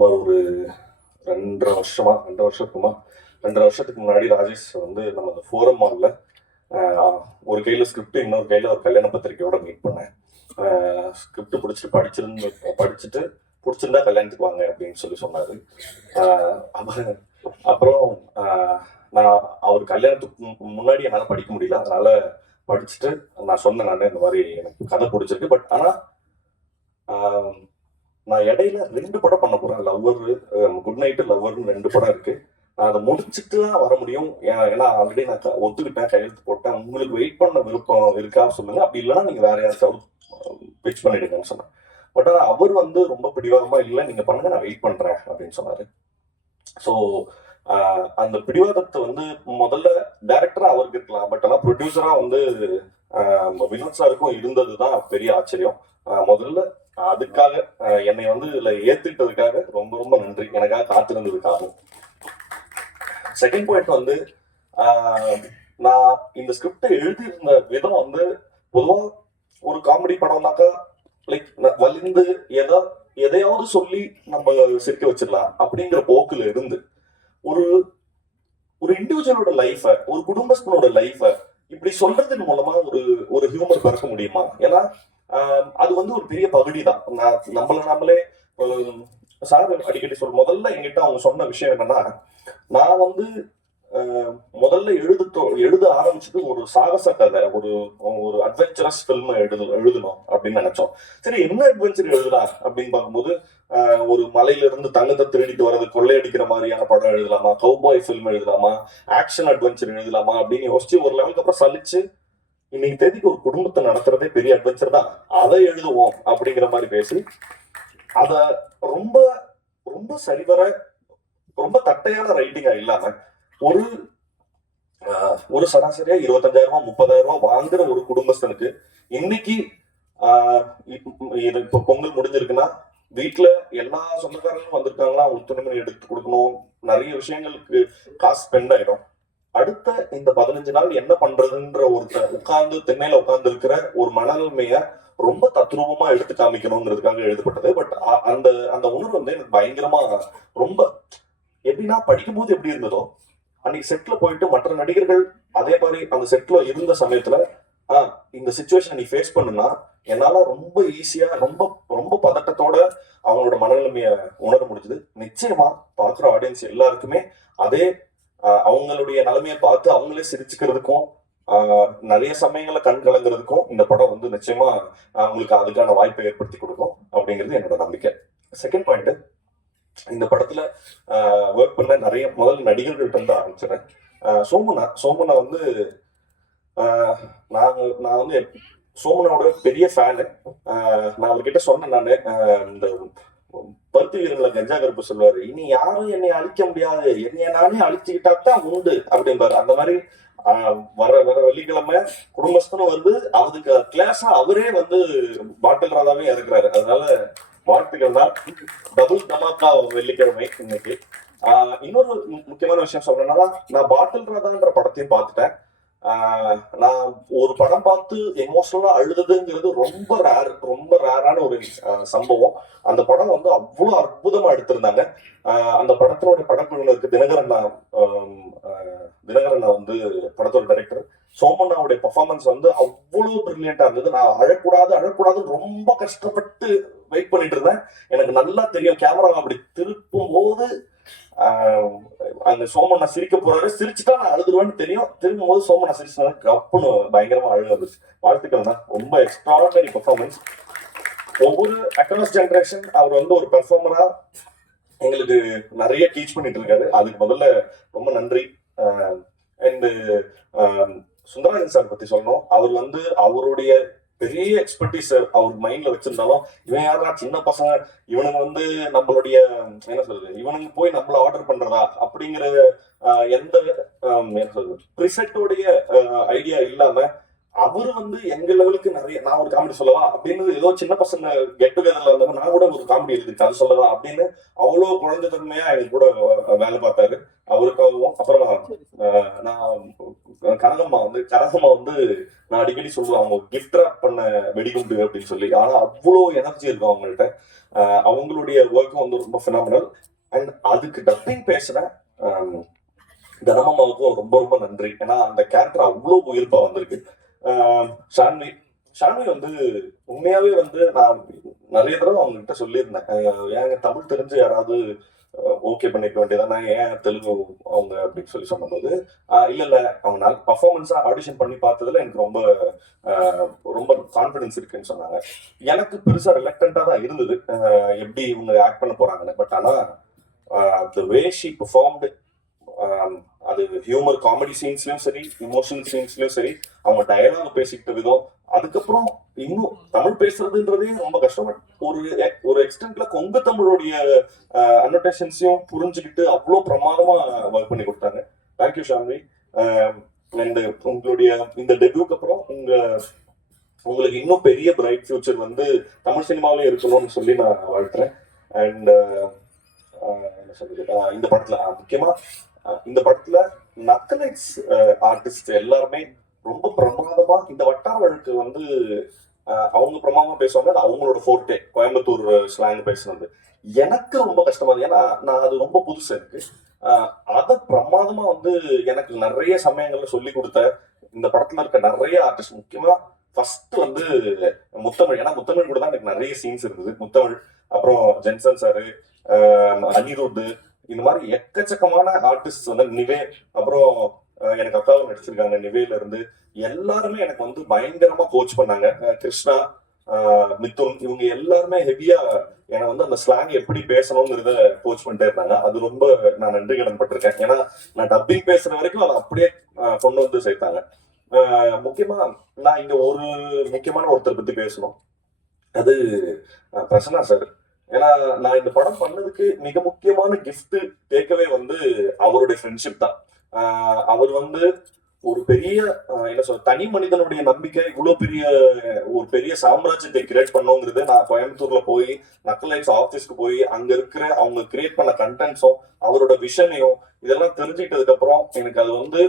சுமார் ஒரு ரெண்டரை வருஷமா ரெண்டு வருஷத்துக்குமா ரெண்டரை வருஷத்துக்கு முன்னாடி ராஜேஷ் வந்து நம்ம அந்த ஃபோரம் மாலில் ஒரு கையில் ஸ்கிரிப்ட் இன்னொரு கையில் ஒரு கல்யாண பத்திரிக்கையோட மீட் பண்ணேன். ஸ்கிரிப்ட் பிடிச்சிட்டு படிச்சிருந்து படிச்சுட்டு பிடிச்சிருந்தா கல்யாணத்துக்கு வாங்க அப்படின்னு சொல்லி சொன்னாரு. அப்புறம் நான் அவர் கல்யாணத்துக்கு முன்னாடி என்னால் படிக்க முடியல. அதனால படிச்சுட்டு நான் சொன்னேன் நான் இந்த மாதிரி எனக்கு கதை பிடிச்சிருக்கு. பட் ஆனால் நான் இடையில ரெண்டு படம் பண்ண போறேன். லவ்வர் குட் நைட்டு லவ்வர்னு ரெண்டு படம் இருக்கு. நான் அதை முடிச்சுட்டு தான் வர முடியும். ஏன்னா ஆல்ரெடி நான் ஒத்துக்கிட்டேன் கையெழுத்து போட்டேன். உங்களுக்கு வெயிட் பண்ண விருப்பம் இருக்கா சொல்லுங்க. அப்படி இல்லைன்னா நீங்க வேற யாருக்காவது um, பிச் பண்ணிடுங்கன்னு சொன்னேன். பட் ஆனா அவர் வந்து ரொம்ப பிடிவாதமா இல்லை நீங்க பண்ணுங்க நான் வெயிட் பண்றேன் அப்படின்னு சொன்னாரு. ஸோ அந்த பிடிவாதத்தை வந்து முதல்ல டைரக்டரா அவருக்கு இருக்கலாம். பட் ஆனா ப்ரொடியூசரா வந்து வினோத் சாருக்கும் இருந்தது தான் பெரிய ஆச்சரியம். முதல்ல அதுக்காக என்னை வந்து இதுல ஏத்துக்கிட்டதுக்காக ரொம்ப ரொம்ப நன்றி. எனக்காக காத்திருந்ததுக்காக. செகண்ட் பாயிண்ட் வந்து நான் இந்த ஸ்கிரிப்டை எழுதியிருந்த விதம் வந்து பொதுவா ஒரு காமெடி படம்னாக்கா லைக் வலிந்து எதா எதையாவது சொல்லி நம்ம சிரிக்க வச்சிடலாம் அப்படிங்கிற போக்குல இருந்து ஒரு ஒரு இண்டிவிஜுவலோட லைஃப ஒரு குடும்பஸ்தனோட லைஃப இப்படி சொல்றதன் மூலமா ஒரு ஒரு ஹியூமர் பறக்க முடியுமா? ஏன்னா அது வந்து ஒரு பெரிய பகுதி தான் நான் நம்மள நம்மளே சார் அடிக்கடி சொல் முதல்ல என்கிட்ட அவங்க சொன்ன விஷயம் என்னன்னா நான் வந்து முதல்ல எழுத எழுத ஆரம்பிச்சது ஒரு சாகச கதை ஒரு ஒரு அட்வென்ச்சரஸ் ஃபில்ம் எழுது எழுதணும் அப்படின்னு நினைச்சோம். சரி என்ன அட்வென்ச்சர் எழுதலாம் அப்படின்னு பார்க்கும்போது ஒரு மலையில இருந்து தங்கத்தை திருடிட்டு வர்றது கொள்ளையடிக்கிற மாதிரியான படம் எழுதலாமா? கவுபாய் ஃபில்ம் எழுதலாமா? ஆக்ஷன் அட்வென்ச்சர் எழுதலாமா? அப்படின்னு யோசிச்சு ஒரு லெவலுக்கு அப்புறம் சலிச்சு இன்னைக்கு தேதிக்கு ஒரு குடும்பத்தை நடத்துறதே பெரிய அட்வென்ச்சர் தான். அதை எழுதுவோம் அப்படிங்கிற மாதிரி பேசி அத ரொம்ப ரொம்ப சரிவர ரொம்ப தட்டையான ரைட்டிங்கா இல்லாம ஒரு ஒரு சராசரியா இருபத்தஞ்சாயிரம் ரூபாய் முப்பதாயிரம் ரூபாய் வாங்குற ஒரு குடும்பஸ்தனுக்கு இன்னைக்கு இது இப்போ பொங்கல் முடிஞ்சிருக்குன்னா வீட்டுல எல்லா சொந்தக்காரங்களும் வந்திருக்காங்களா அவங்களுக்கு துணிமணி எடுத்து கொடுக்கணும். நிறைய விஷயங்களுக்கு காசு ஸ்பெண்ட் ஆயிடும். அடுத்த இந்த பதினஞ்சு நாள் என்ன பண்றதுன்ற ஒருத்தர் உட்கார்ந்து திண்ணையில உட்கார்ந்து இருக்கிற ஒரு மனநிலைமைய ரொம்ப தத்ரூபமா எடுத்து காமிக்கணுங்கிறதுக்காக எழுதப்பட்டது. பட் அந்த அந்த உணர்வு வந்து எனக்கு பயங்கரமா ரொம்ப எப்படின்னா படிக்கும்போது எப்படி இருந்ததோ அன்னைக்கு செட்ல போயிட்டு மற்ற நடிகர்கள் அதே மாதிரி அந்த செட்ல இருந்த சமயத்துல ஆஹ் இந்த சுச்சுவேஷன் நீ ஃபேஸ் பண்ணுனா என்னால ரொம்ப ஈஸியா ரொம்ப ரொம்ப பதட்டத்தோட அவங்களோட மனநிலைமைய உணர முடிஞ்சது. நிச்சயமா பாக்குற ஆடியன்ஸ் எல்லாருக்குமே அதே அவங்களுடைய நிலைமையை பார்த்து அவங்களே சிரிச்சுக்கிறதுக்கும் நிறைய சமயங்களை கண் கலங்குறதுக்கும் இந்த படம் வந்து நிச்சயமா அவங்களுக்கு அதுக்கான வாய்ப்பை ஏற்படுத்தி கொடுக்கும் அப்படிங்கிறது என்னோட நம்பிக்கை. செகண்ட் பாயிண்ட் இந்த படத்துல ஒர்க் பண்ண நிறைய முதல் நடிகர்கள்ட்ட இருந்து ஆரம்பிச்சிடறேன். சோமனா சோமனா வந்து நான் நான் வந்து சோமனாவோட பெரிய ஃபேனு நான் அவர்கிட்ட சொன்னேன் நான் இந்த பருத்தி வீரர்களை கஞ்சா கருப்பு சொல்லுவாரு. இனி யாரும் என்னை அழிக்க முடியாது. என்னைய நானே அழிச்சுக்கிட்டா தான் உண்டு அப்படிம்பாரு. அந்த மாதிரி வர வர வெள்ளிக்கிழமை குடும்பஸ்தனும் வந்து அவருக்கு கிளாஸா அவரே வந்து பாட்டில் ராதாவே இறக்குறாரு. அதனால வாழ்த்துக்கள் தான். டபுள் தமாக்கா வெள்ளிக்கிழமை இன்னைக்கு. ஆஹ் இன்னொரு முக்கியமான விஷயம் சொல்றேன்னா நான் பாட்டில் ராதான்ற படத்தையும் பார்த்துட்டேன். நான் ஒரு படம் பார்த்து எமோஷனலா அழுதுங்கிறது ரொம்ப ரேர் ரொம்ப ரேரான ஒரு சம்பவம். அந்த படம் வந்து அவ்வளவு அற்புதமா எடுத்திருந்தாங்க. அந்த படத்தினுடைய படக்குழுவினருக்கு தினகரன் தினகரண்ணா வந்து படத்தோட டைரக்டர் சோமண்ணாவுடைய பர்ஃபார்மன்ஸ் வந்து அவ்வளவு பிரில்லியண்டா இருந்தது. நான் அழக்கூடாது அழக்கூடாதுன்னு ரொம்ப கஷ்டப்பட்டு வெயிட் பண்ணிட்டு இருந்தேன். எனக்கு நல்லா தெரியும் கேமரா அப்படி திருப்பும் போது அந்த சோமண்ணா சிரிக்க போறாரு. சிரிச்சுட்டா நான் அழுதுருவேன்னு தெரியும். திரும்பும் போது சோமண்ணா சிரிச்சுனா கப்புன்னு பயங்கரமா அழுக வாழ்த்துக்கள் தான் ரொம்ப எக்ஸ்ட்ராடனரி பெர்ஃபார்மன்ஸ் ஒவ்வொரு அக்ராஸ் ஜென்ரேஷன் அவர் வந்து ஒரு பெர்ஃபார்மரா எங்களுக்கு நிறைய டீச் பண்ணிட்டு இருக்காரு. அதுக்கு முதல்ல ரொம்ப நன்றி. அண்ட் சுந்தரராஜன் சார் பத்தி சொல்லணும். அவர் வந்து அவருடைய பெரிய எக்ஸ்பர்டீஸ் அவர் மைண்ட்ல வச்சிருந்தாலும் இவன் யாரா சின்ன பசங்க. இவனுங்க வந்து நம்மளுடைய என்ன சொல்றது? இவனுங்க போய் நம்மள ஆர்டர் பண்றதா? அப்படிங்கிற ஆஹ், எந்த என்ன சொல்றது? ப்ரிசெட்டோடைய ஐடியா இல்லாம அவர் வந்து எங்க லெவலுக்கு நிறைய நான் ஒரு காமெடி சொல்லவா? அப்படின்னு ஏதோ சின்ன பசங்க கெட் டுகெதர்ல இருந்தவங்க நான் கூட ஒரு காமெடி எழுதிருக்கேன் அது சொல்லவா? அப்படின்னு அவ்வளவு குழந்தை தன்மையா எனக்கு கூட வேலை பார்த்தாரு. அவருக்காகவும் அப்புறம் ஆஹ், நான் கனகம்மா வந்து கனகம்மா வந்து நான் அடிக்கடி சொல்லுவேன் அவங்க கிஃப்ட் ராப் பண்ண வெடிகுண்டு அப்படின்னு சொல்லி. ஆனா அவ்வளோ எனர்ஜி இருக்கும் அவங்கள்ட்ட. அவங்களுடைய ஒர்க்கும் வந்து ரொம்ப ஃபினாமினல் அண்ட் அதுக்கு டப்பிங் பேசுன ஆம், ரொம்ப ரொம்ப நன்றி. ஏன்னா அந்த கேரக்டர் அவ்வளோ உயிர்ப்பா வந்திருக்கு. ஆஹ் ஷான்வி ஷான்வி வந்து உண்மையாவே வந்து நான் நிறைய தடவை அவங்க கிட்ட சொல்லியிருந்தேன் ஏங்க தமிழ் தெரிஞ்சு யாராவது ஓகே பண்ணிக்க வேண்டியதானே ஏன் தெலுங்கு அவங்க அப்படின்னு சொல்லி சொன்னபோது இல்லை இல்லை. அவங்க நல்ல பர்ஃபார்மன்ஸாக ஆடிஷன் பண்ணி பார்த்ததுல எனக்கு ரொம்ப ரொம்ப கான்ஃபிடன்ஸ் இருக்குன்னு சொன்னாங்க. எனக்கு பெருசாக ரிலக்டண்டா தான் இருந்தது. எப்படி இவங்க ஆக்ட் பண்ண போறாங்கன்னு. பட் ஆனால் த வே ஷி பெர்ஃபார்ம்டு அது ஹியூமர் காமெடி சீன்ஸ்லயும் சரி இமோஷனல் சீன்ஸ்லயும் சரி அவங்க டயலாக் பேசிக்கிட்ட விதம் அதுக்கப்புறம் இன்னும் தமிழ் பேசுறதுன்றதே ரொம்ப கஷ்டம் ஒரு ஒரு எக்ஸ்டென்ட்ல கொங்கு தமிழோடைய அனோட்டேஷன்ஸையும் புரிஞ்சுக்கிட்டு அவ்வளோ பிரமாதமா ஒர்க் பண்ணி கொடுத்தாங்க. தேங்க்யூ ஷாமி அண்ட் உங்களுடைய இந்த டெபியூக்கு அப்புறம் உங்க உங்களுக்கு இன்னும் பெரிய பிரைட் ஃபியூச்சர் வந்து தமிழ் சினிமாவிலே இருக்கணும்னு சொல்லி நான் வாழ்த்துறேன். அண்ட் என்ன சொல்றது? இந்த படத்துல முக்கியமா இந்த படத்துல நக்கலைட்ஸ் ஆர்டிஸ்ட் எல்லாருமே ரொம்ப பிரமாதமா இந்த வட்டார வழக்கு வந்து அவங்க பிரமாதமா பேசுவாங்க. அது அவங்களோட ஃபோர்ட்டே கோயம்புத்தூர் ஸ்லாங் பேசுனது. எனக்கு ரொம்ப கஷ்டமா இருக்கு. ஏன்னா நான் அது ரொம்ப புதுசு எனக்கு அதை பிரமாதமா வந்து எனக்கு நிறைய சமயங்கள்ல சொல்லி கொடுத்த இந்த படத்துல இருக்க நிறைய ஆர்டிஸ்ட் முக்கியமா ஃபர்ஸ்ட் வந்து முத்தமிழ். ஏன்னா முத்தமிழ் கூட தான் எனக்கு நிறைய சீன்ஸ் இருந்தது முத்தமிழ் அப்புறம் ஜென்சன் சாரு அனிருத் இந்த மாதிரி எக்கச்சக்கமான ஆர்டிஸ்ட் வந்து நிவே அப்புறம் எனக்கு அக்காவும் நடிச்சிருக்காங்க. நிவேல இருந்து எல்லாருமே எனக்கு வந்து பயங்கரமா கோச் பண்ணாங்க. கிருஷ்ணா மித்துன் இவங்க எல்லாருமே ஹெவியா என்னை வந்து அந்த ஸ்லாங் எப்படி பேசணுங்கிறத கோச் பண்ணிட்டே இருந்தாங்க. அது ரொம்ப நான் நன்றி கடன் பட்டிருக்கேன் ஏன்னா நான் டப்பிங் பேசுற வரைக்கும் அதை அப்படியே கொண்டு வந்து சேர்த்தாங்க. முக்கியமா நான் இங்க ஒரு முக்கியமான ஒருத்தர் பத்தி பேசணும். அது பிரசனா பிரசன்னா சார் ஏன்னா நான் இந்த படம் பண்ணதுக்கு மிக முக்கியமான கிஃப்ட் டேக்கவே வந்து அவருடைய ஃப்ரெண்ட்ஷிப் தான். அவர் வந்து ஒரு பெரிய என்ன சொல்ற தனி மனிதனுடைய நம்பிக்கை இவ்வளவு பெரிய ஒரு பெரிய சாம்ராஜ்யத்தை கிரியேட் பண்ணுங்கிறது நான் கோயம்புத்தூர்ல போய் நக்கலைட்ஸ் ஆஃபீஸ்க்கு போய் அங்க இருக்கிற அவங்க கிரியேட் பண்ண கண்டென்ட்ஸும் அவரோட விஷனையும் இதெல்லாம் தெரிஞ்சுக்கிட்டதுக்கு அப்புறம் எனக்கு அது வந்து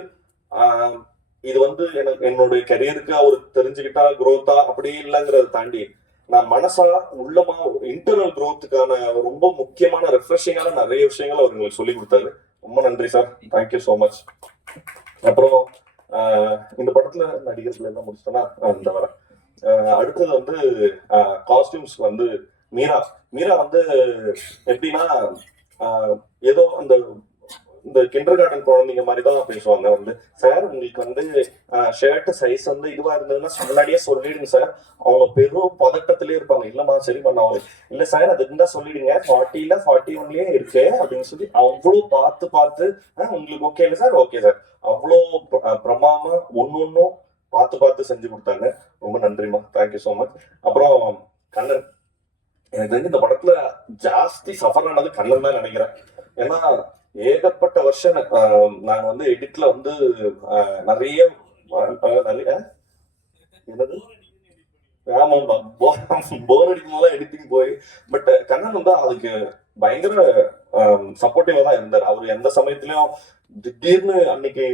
இது வந்து எனக்கு என்னுடைய கரியருக்கு அவர் தெரிஞ்சுக்கிட்டா குரோத்தா அப்படியே இல்லைங்கிறத தாண்டி நான் மனசா உள்ளமா இன்டர்னல் குரோத்துக்கான ரொம்ப முக்கியமான ரெஃப்ரெஷிங்கான நிறைய விஷயங்கள் அவர் எங்களுக்கு சொல்லி கொடுத்தாரு. ரொம்ப நன்றி சார் தேங்க்யூ ஸோ மச் அப்புறம் இந்த படத்துல நடிகர்கள் எல்லாம் முடிச்சிட்டோன்னா இந்த வரேன் அடுத்தது வந்து காஸ்டியூம்ஸ் வந்து மீரா. மீரா வந்து எப்படின்னா ஏதோ அந்த இந்த கிண்டர் கார்டன் குழந்தைங்க மாதிரி தான் பேசுவாங்க. வந்து சார் உங்களுக்கு வந்து ஷர்ட் சைஸ் வந்து இதுவா இருந்ததுன்னா முன்னாடியே சொல்லிடுங்க சார் அவங்க பெரும் பதட்டத்திலே இருப்பாங்க. இல்லம்மா சரி பண்ண உங்களுக்கு- இல்ல சார் அது இருந்தா சொல்லிடுங்க. ஃபார்ட்டில ஃபார்ட்டி ஒன்லயே இருக்கு அப்படின்னு சொல்லி அவ்வளோ பார்த்து பார்த்து "ஆ, உங்களுக்கு ஓகே இல்ல சார் ஓகே சார் அவ்வளோ பிர- பிரமாமா ஒன்னொன்னும் பார்த்து பார்த்து செஞ்சு கொடுத்தாங்க. ரொம்ப நன்றிம்மா. தேங்க்யூ ஸோ மச் அப்புறம் கண்ணன். எனக்கு தெரிஞ்சு இந்த படத்துல ஜாஸ்தி சஃபர் ஆனது கண்ணன் தான் நினைக்கிறேன். ஏன்னா ஏகப்பட்ட வருஷம் நாங்க வந்து எடிட்ல வந்து நிறைய நிறைய என்னது? ஆமாம்பா போர் அடிக்கும் போது எடிட்டிங் போய் பட் கண்ணன் வந்து அதுக்கு பயங்கர சப்போர்ட்டிவா தான் இருந்தார். அவர் எந்த சமயத்திலயும் திடீர்னு அன்னைக்கு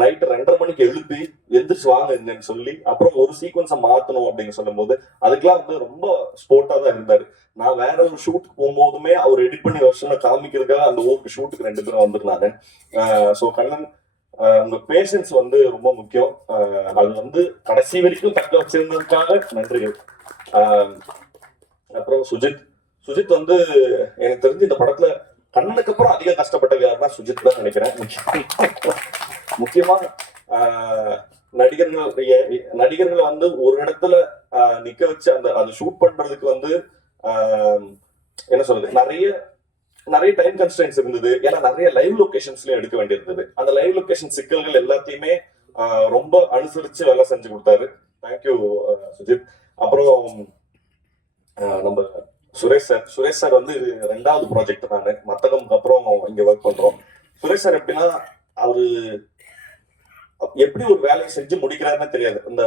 நைட் ரெண்டரை மணிக்கு எழுப்பி எந்திரிச்சு வாங்க என்னன்னு சொல்லி அப்புறம் ஒரு சீக்வன்ஸை மாத்தணும் அப்படின்னு சொல்லும்போது அதுக்கெல்லாம் வந்து ரொம்ப ஸ்போர்ட்டா தான் இருந்தாரு. நான் வேற ஒரு ஷூட்டுக்கு போகும்போதுமே அவர் எடிட் பண்ணி வருஷம் காமிக்கிறதுக்காக அந்த ஊருக்கு ஷூட்டுக்கு ரெண்டு பேரும் வந்திருந்தாங்க ஸோ கண்ணன் உங்க பேஷன்ஸ் வந்து ரொம்ப முக்கியம். அது வந்து கடைசி வரைக்கும் தக்க வச்சிருந்ததுக்காக நன்றிகள். அப்புறம் சுஜித் சுஜித் வந்து எனக்கு தெரிஞ்சு இந்த படத்துல கண்ணனுக்கு அப்புறம் அதிக கஷ்டப்பட்டது யாருன்னா சுஜித் தான் நினைக்கிறேன். முக்கியமா நடிகர்கள் நடிகர்களை வந்து ஒரு இடத்துல நிக்க வச்சு அந்த அது ஷூட் பண்றதுக்கு வந்து என்ன சொல்றது நிறைய நிறைய டைம் கன்ஸ்டன்ஸ் இருந்தது. ஏன்னா நிறைய லைவ் லொகேஷன்ஸ்லயும் எடுக்க வேண்டியிருந்தது. அந்த லைவ் லொகேஷன் சிக்கல்கள் எல்லாத்தையுமே ரொம்ப அனுசரிச்சு வேலை செஞ்சு கொடுத்தாரு. Thank you Sujith. அப்புறம் நம்ம சுரேஷ் சார் சுரேஷ் சார் வந்து இது ரெண்டாவது ப்ராஜெக்ட் நான். மத்தகம்க்கு அப்புறம் இங்க ஒர்க் பண்றோம். சுரேஷ் சார் எப்படின்னா அவரு எப்படி ஒரு வேலையை செஞ்சு முடிக்கிறாருன்னு தெரியாது. இந்த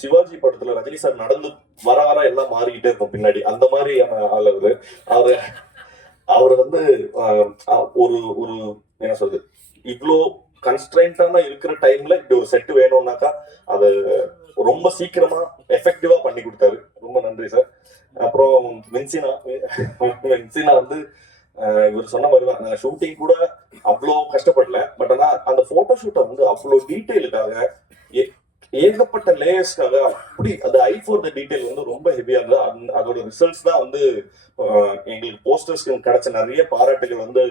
சிவாஜி படத்துல ரஜினி சார் நடந்து வர வர எல்லாம் மாறிக்கிட்டே இருக்கும் பின்னாடி. அந்த மாதிரி ஆள் அவரு. அவரு அவர் வந்து ஒரு ஒரு என்ன சொல்றது இவ்வளோ கன்ஸ்ட்ரைண்டான இருக்கிற டைம்ல இப்படி ஒரு செட்டு வேணும்னாக்கா அதை ரொம்ப சீக்கிரமா எஃபெக்டிவா பண்ணி கொடுத்தாரு. ரொம்ப நன்றி சார் அப்புறம் வின்சினா வின்சினா வந்து இவர் சொன்ன மாதிரி தான். ஷூட்டிங் கூட அவ்வளோ கஷ்டப்படல. பட் ஆனால் அந்த போட்டோ ஷூட்டை வந்து அவ்வளோ டீட்டெயிலுக்காக ஏகப்பட்ட லேயர்ஸ்க்காக அப்படி அந்த ஐ ஃபோர் த டீட்டெயில் வந்து ரொம்ப ஹெவியாக இருந்தது. அந்த- அதோட ரிசல்ட்ஸ் தான் வந்து எங்களுக்கு போஸ்டர்ஸ்க்கு கிடைச்ச நிறைய பாராட்டுகள் வந்து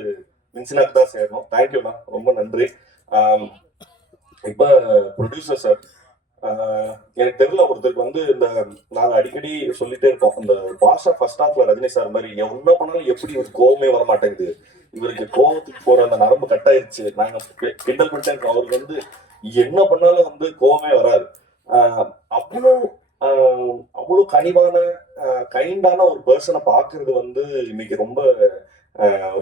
மின்சினாக்கு தான் சேரணும் தேங்க்யூண்ணா ரொம்ப நன்றி. இப்போ ப்ரொடியூசர் சார் எனக்கு தெரியல ஒருத்தருக்கு வந்து இந்த நாங்க அடிக்கடி சொல்லிட்டே இருக்கோம். இந்த பாஷா ஃபர்ஸ்ட் ஹாஃப்ல ரஜினி சார் மாதிரி என்ன பண்ணாலும் எப்படி இவருக்கு கோவமே வர மாட்டேங்குது இவருக்கு கோவத்துக்கு போற அந்த நரம்பு கட் ஆயிருச்சு. நாங்க கிண்டல் பண்ணிட்டே இருக்கோம். அவருக்கு வந்து என்ன பண்ணாலும் வந்து கோவமே வராது. ஆஹ் அவ்வளோ ஆஹ் அவ்வளோ கனிவான கைண்டான ஒரு பர்சனை பாக்குறது வந்து இன்னைக்கு ரொம்ப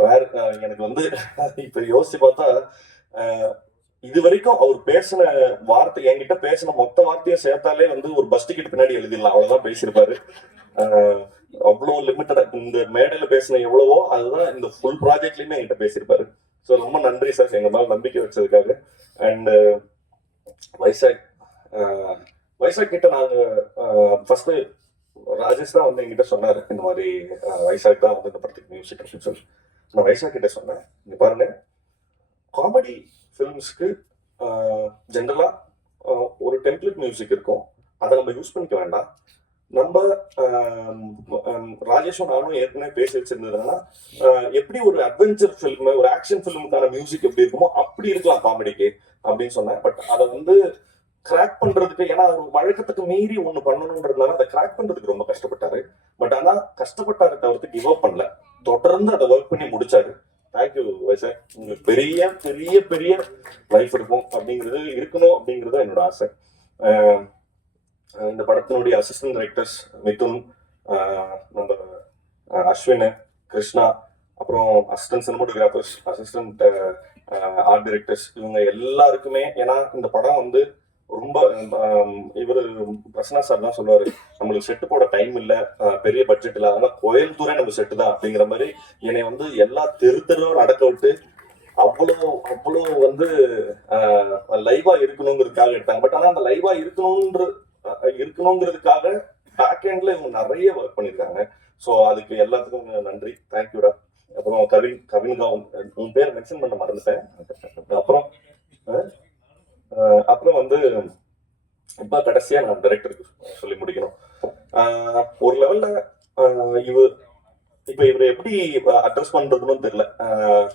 ரேர் எனக்கு வந்து இப்ப யோசிச்சு பார்த்தா இது வரைக்கும் அவர் பேசின வார்த்தை என்கிட்ட பேசின மொத்த வார்த்தையை சேர்த்தாலே வந்து ஒரு பஸ் டிக்கெட் பின்னாடி எழுதிடலாம். அவ்வளவுதான் பேசியிருப்பாரு. அவ்வளோ லிமிட்டடா இந்த மேடையில பேசின எவ்வளவோ அதுதான் இந்த ஃபுல் ப்ராஜெக்ட்லயுமே என்கிட்ட பேசியிருப்பாரு. ஸோ ரொம்ப நன்றி சார் எங்க மேல நம்பிக்கை வச்சதுக்காக. அண்ட் வைசாக் வைசாக் கிட்ட நாங்க ஃபர்ஸ்ட் ராஜேஷ் தான் வந்து என்கிட்ட சொன்னாரு. இந்த மாதிரி வைசாக் தான் வந்து இந்த படத்துக்கு மியூசிக் அப்படின்னு சொல்லி நான் வைசாக் கிட்ட சொன்னேன் இங்க பாருங்க காமெடி ஃபிலிம்ஸ்க்கு ஜென்ரலா ஒரு டெம்ப்ளேட் மியூசிக் இருக்கும். அதை நம்ம யூஸ் பண்ணிக்க வேண்டாம். நம்ம ராஜேஷும் நானும் ஏற்கனவே பேசி வச்சிருந்ததுன்னா எப்படி ஒரு அட்வென்ச்சர் ஃபிலிம் ஒரு ஆக்ஷன் ஃபிலிமுக்கான மியூசிக் எப்படி இருக்குமோ அப்படி இருக்கலாம் காமெடிக்கு அப்படின்னு சொன்னேன். பட் அதை வந்து கிராக் பண்றதுக்கு ஏன்னா ஒரு வழக்கத்துக்கு மீறி ஒண்ணு பண்ணணுன்றதுனால அதை கிராக் பண்றதுக்கு ரொம்ப கஷ்டப்பட்டாரு. பட் ஆனா கஷ்டப்பட்டாரு தவிர்த்து கிவ் அப் பண்ணல. தொடர்ந்து அதை ஒர்க் பண்ணி முடிச்சாரு. தேங்க்யூ வைசாக் உங்களுக்கு பெரிய பெரிய பெரிய லைஃப் இருக்கும் அப்படிங்கிறது இருக்கணும் அப்படிங்கிறது என்னோட ஆசை. இந்த படத்தினுடைய அசிஸ்டன்ட் டைரக்டர்ஸ் மிதுன் நம்ம அஸ்வின் கிருஷ்ணா அப்புறம் assistant cinematographers assistant art directors இவங்க எல்லாருக்குமே ஏன்னா இந்த படம் வந்து ரொம்ப இவர் பிரசனா சார் தான் சொல்லுவாரு நம்மளுக்கு செட்டு போட டைம் இல்ல பெரிய பட்ஜெட் இல்ல அதனால கோயம்புத்தூரே நம்ம செட்டு தான் அப்படிங்கிற மாதிரி என்னை வந்து எல்லா தெரு தெருவும் நடக்க விட்டு அவ்வளோ அவ்வளோ வந்து லைவா இருக்கணுங்கிறதுக்காக எடுத்தாங்க. பட் ஆனா அந்த லைவா இருக்கணும்ன்ற இருக்கணுங்கிறதுக்காக பேக் எண்ட்ல இவங்க நிறைய ஒர்க் பண்ணிருக்காங்க. ஸோ அதுக்கு எல்லாத்துக்கும் நன்றி. தேங்க்யூடா அப்புறம் கவின் கவின்கா உன் உன் பேர் மென்ஷன் பண்ண மறந்துட்டேன். அப்புறம் அப்புறம் வந்து இப்ப கடைசியா நான் டைரக்டருக்கு சொல்லி முடிக்கணும். ஆஹ், ஒரு லெவல்ல இவர் இப்ப இவரை எப்படி அட்ரஸ் பண்றதுன்னு தெரியல. ஆஹ்,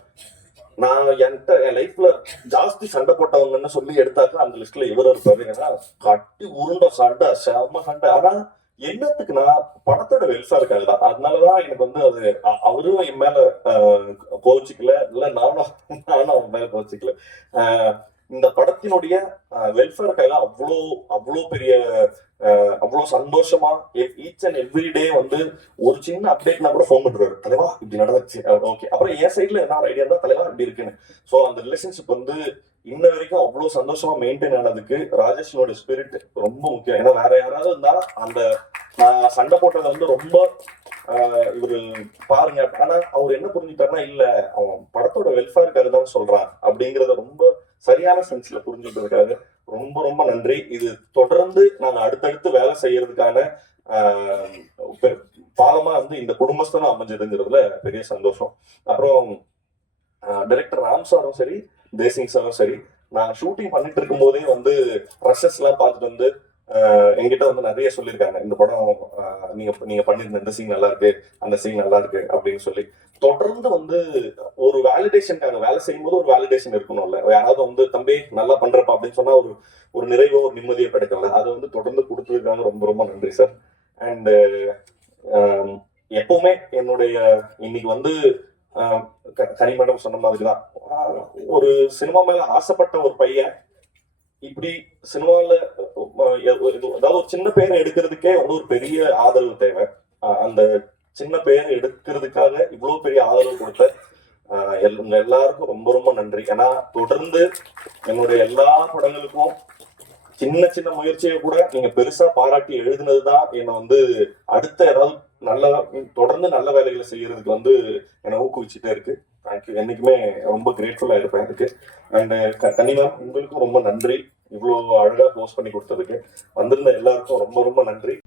நான் என்கிட்ட என் லைஃப்ல ஜாஸ்தி சண்டை போட்டவங்கன்னு சொல்லி எடுத்தாக்க அந்த லிஸ்ட்ல இவர் இருப்பாரு. ஏன்னா கட்டி உருண்ட சண்டை செம சண்டை. ஆனா என்னத்துக்குன்னா படத்தோட வெல்ஃபேருக்காக தான் அதனாலதான் எனக்கு வந்து அது அவரும் என் மேல ஆஹ், கோவிச்சுக்கல. இல்ல நானும் நானும் அவன் மேல கோவிச்சுக்கல. ஆஹ், இந்த படத்தினுடைய வெல்ஃபேருக்காக அவ்வளோ அவ்வளோ பெரிய அவ்வளோ சந்தோஷமா ஈச் அண்ட் எவ்ரி டே வந்து ஒரு சின்ன அப்டேட்னா கூட ஃபோன் பண்றாரு. தலைவா இப்படி நடந்துச்சு. ஓகே அப்புறம் என் சைட்ல என்ன ஐடியா இருந்தா தலைவா இப்படி இருக்குன்னு. ஸோ அந்த ரிலேஷன்ஷிப் வந்து இன்ன வரைக்கும் அவ்வளோ சந்தோஷமா மெயின்டைன் ஆனதுக்கு ராஜேஷனோட ஸ்பிரிட் ரொம்ப முக்கியம். ஏன்னா வேற யாராவது இருந்தா அந்த நான் சண்டை போட்டதை வந்து ரொம்ப ஆஹ், இவரு பாருங்க. ஆனா அவர் என்ன புரிஞ்சுட்டாருன்னா இல்ல அவன் படத்தோட வெல்ஃபேருக்காக தான் சொல்றான். அப்படிங்கறத ரொம்ப சரியான சென்ஸ்ல புரிஞ்சுக்கிறதுக்காக ரொம்ப ரொம்ப நன்றி. இது தொடர்ந்து நாங்க அடுத்தடுத்து வேலை செய்யறதுக்கான பாலமா வந்து இந்த குடும்பஸ்தனம் அமைஞ்சதுங்கிறதுல பெரிய சந்தோஷம். அப்புறம் டைரக்டர் ராம் சாரும் சரி தேசிங் சாரும் சரி நான் ஷூட்டிங் பண்ணிட்டு இருக்கும் போதே வந்து ரஷஸ் எல்லாம் பார்த்துட்டு வந்து என்கிட்ட வந்து நிறைய சொல்லியிருக்காங்க. இந்த படம் நீங்க நீங்க பண்ணிருந்த இந்த சீன் நல்லா இருக்கு அந்த சீன் நல்லா இருக்கு அப்படின்னு சொல்லி. தொடர்ந்து வந்து ஒரு வேலிடேஷனுக்காக வேலை செய்யும்போது ஒரு வேலிடேஷன் இருக்கணும்ல. யாராவது வந்து தம்பி நல்லா பண்றப்பா அப்படின்னு சொன்னா ஒரு ஒரு நிறைவோ ஒரு நிம்மதியோ கிடைக்கல அதை வந்து தொடர்ந்து கொடுத்துருக்காங்க ரொம்ப ரொம்ப நன்றி சார் அண்ட் எப்பவுமே என்னுடைய இன்னைக்கு வந்து க- கனி மேடம் சொன்ன மாதிரி தான் ஒரு சினிமா மேல ஆசைப்பட்ட ஒரு பையன் இப்படி சினிமாவில் அதாவது ஒரு சின்ன பேரை எடுக்கிறதுக்கே வந்து ஒரு பெரிய ஆதரவு தேவை. அந்த சின்ன பேரை எடுக்கிறதுக்காக இவ்வளோ பெரிய ஆதரவு கொடுத்த எல்லாருக்கும் ரொம்ப ரொம்ப நன்றி. ஏன்னா தொடர்ந்து என்னுடைய எல்லா படங்களுக்கும் சின்ன சின்ன முயற்சியை கூட நீங்க பெருசா பாராட்டி எழுதுனதுதான் என்னை வந்து அடுத்த ஏதாவது நல்ல தொடர்ந்து நல்ல வேலைகளை செய்யறதுக்கு வந்து என்னை ஊக்குவிச்சுட்டே இருக்கு. தேங்க்யூ என்னைக்குமே ரொம்ப கிரேட்ஃபுல்லாக இருப்பேன் அதுக்கு. அண்டு தனி மேம் உங்களுக்கும் ரொம்ப நன்றி. இவ்வளோ அழகாக போஸ்ட் பண்ணி கொடுத்ததுக்கு. வந்திருந்த எல்லாருக்கும் ரொம்ப ரொம்ப நன்றி.